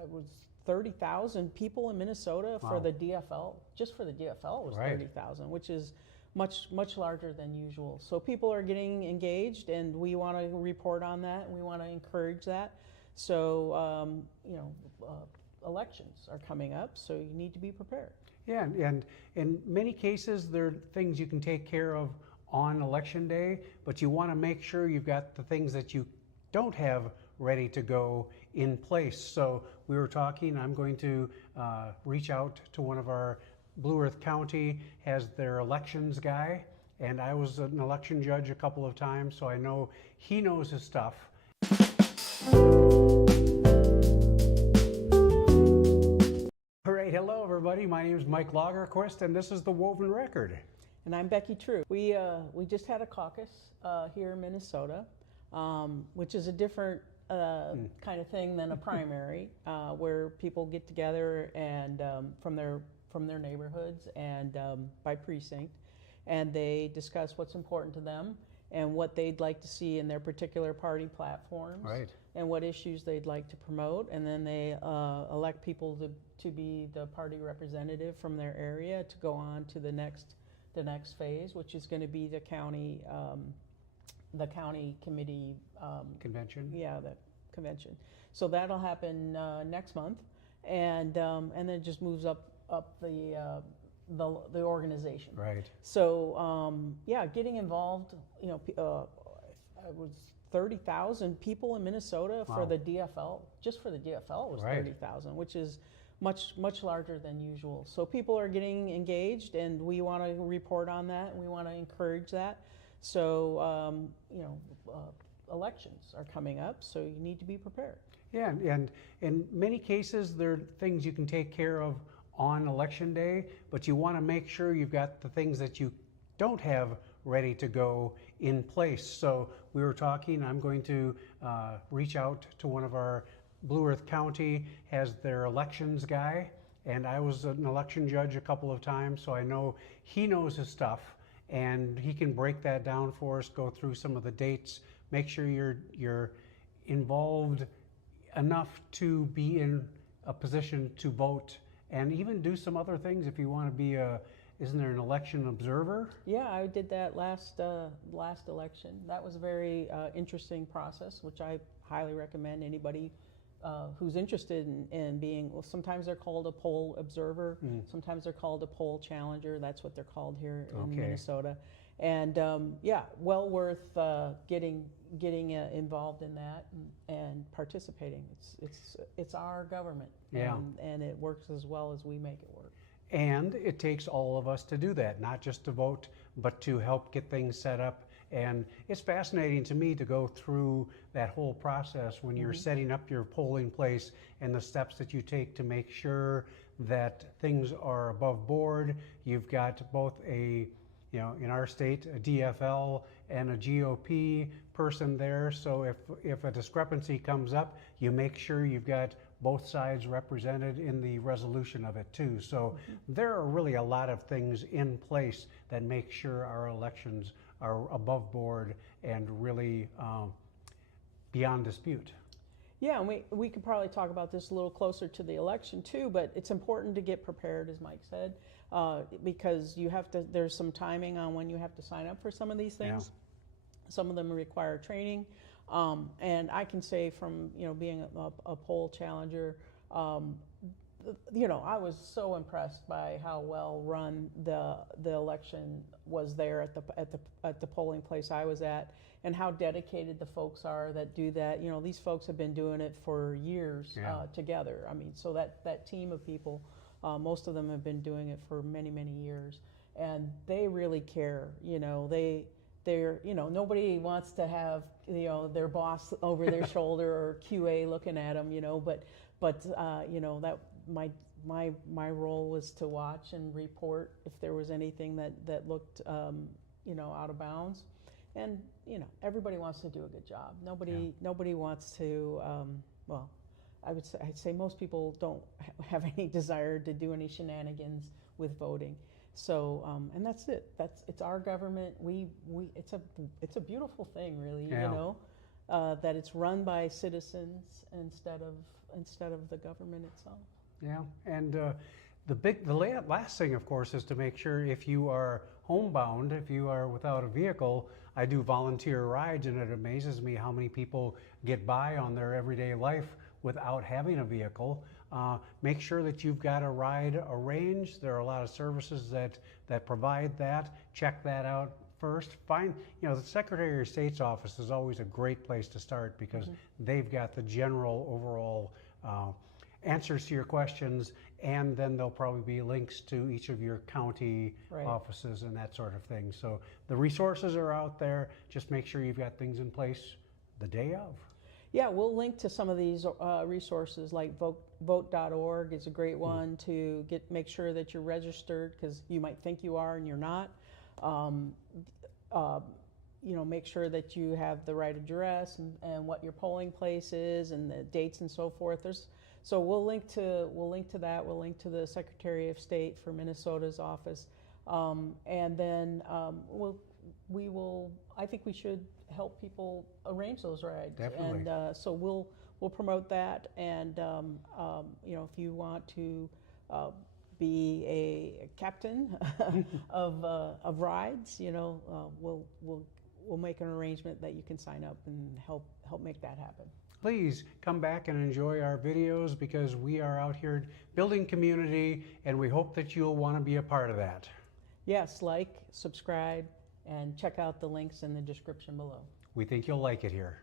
it was 30,000 people in Minnesota for the DFL. Just for the DFL was 30,000, which is much larger than usual. So people are getting engaged, and we want to report on that, and we want to encourage that. So elections are coming up, so you need to be prepared. Yeah, and in many cases, there are things you can take care of on election day, but you want to make sure you've got the things that you don't have ready to go in place. So we were talking, I'm going to reach out to one of our Blue Earth County has their elections guy, and I was an election judge a couple of times, so I know he knows his stuff. All right, hello everybody. My name is Mike Lagerquist, and this is the Woven Record. And I'm Becki True. We just had a caucus here in Minnesota, which is a different kind of thing than a primary, where people get together and from their neighborhoods and by precinct, and they discuss what's important to them and what they'd like to see in their particular party platforms, and what issues they'd like to promote, and then they elect people to be the party representative from their area to go on to the next phase, which is going to be the county committee convention. Yeah, the convention. So that'll happen next month, and then it just moves up the organization. Right. So yeah, getting involved. I was 30,000 people in Minnesota for the DFL. Just for the DFL was 30,000, which is much larger than usual. So people are getting engaged, and we want to report on that, and we want to encourage that. So elections are coming up, so you need to be prepared. Yeah, and in many cases, there are things you can take care of on election day, but you want to make sure you've got the things that you don't have ready to go in place. So we were talking, I'm going to reach out to one of our Blue Earth County has their elections guy, and I was an election judge a couple of times, so I know he knows his stuff, and he can break that down for us, go through some of the dates, make sure you're involved enough to be in a position to vote, and even do some other things if you want to be isn't there an election observer? Yeah, I did that last election. That was a very interesting process, which I highly recommend anybody who's interested in being, well, sometimes they're called a poll observer, sometimes they're called a poll challenger. That's what they're called here in Minnesota. And yeah, well worth getting involved in that and participating. It's our government, and it works as well as we make it work. And it takes all of us to do that, not just to vote, but to help get things set up. And it's fascinating to me to go through that whole process when you're setting up your polling place and the steps that you take to make sure that things are above board. You've got both in our state, a DFL and a GOP person there. So if a discrepancy comes up, you make sure you've got both sides represented in the resolution of it too. So there are really a lot of things in place that make sure our elections are above board and really beyond dispute. Yeah, and we could probably talk about this a little closer to the election too, but it's important to get prepared, as Mike said, because there's some timing on when you have to sign up for some of these things. Yeah. Some of them require training. And I can say from being a poll challenger, I was so impressed by how well run the election was there at the polling place I was at, and how dedicated the folks are that do that. These folks have been doing it for years together. I mean, so that team of people, most of them have been doing it for many years, and they really care. Nobody wants to have their boss over their shoulder or QA looking at them, but that my role was to watch and report if there was anything that looked out of bounds, and everybody wants to do a good job. Nobody wants to I'd say most people don't have any desire to do any shenanigans with voting. So and that's it. It's our government. It's a beautiful thing, really. that it's run by citizens instead of the government itself. Yeah, and the last thing, of course, is to make sure if you are homebound, if you are without a vehicle. I do volunteer rides, and it amazes me how many people get by on their everyday life without having a vehicle. Make sure that you've got a ride arranged. There are a lot of services that provide that. Check that out first. Find, the Secretary of State's office is always a great place to start because they've got the general overall answers to your questions, and then there'll probably be links to each of your county offices and that sort of thing. So the resources are out there. Just make sure you've got things in place the day of. Yeah, we'll link to some of these resources, like vote.org is a great one to make sure that you're registered, because you might think you are and you're not. Make sure that you have the right address and what your polling place is and the dates and so forth. So we'll link to that. We'll link to the Secretary of State for Minnesota's office, and then I think we should help people arrange those rides. Definitely. And so we'll promote that. And if you want to be a captain of rides, we'll make an arrangement that you can sign up and help make that happen. Please come back and enjoy our videos, because we are out here building community, and we hope that you'll want to be a part of that. Yes, subscribe, and check out the links in the description below. We think you'll like it here.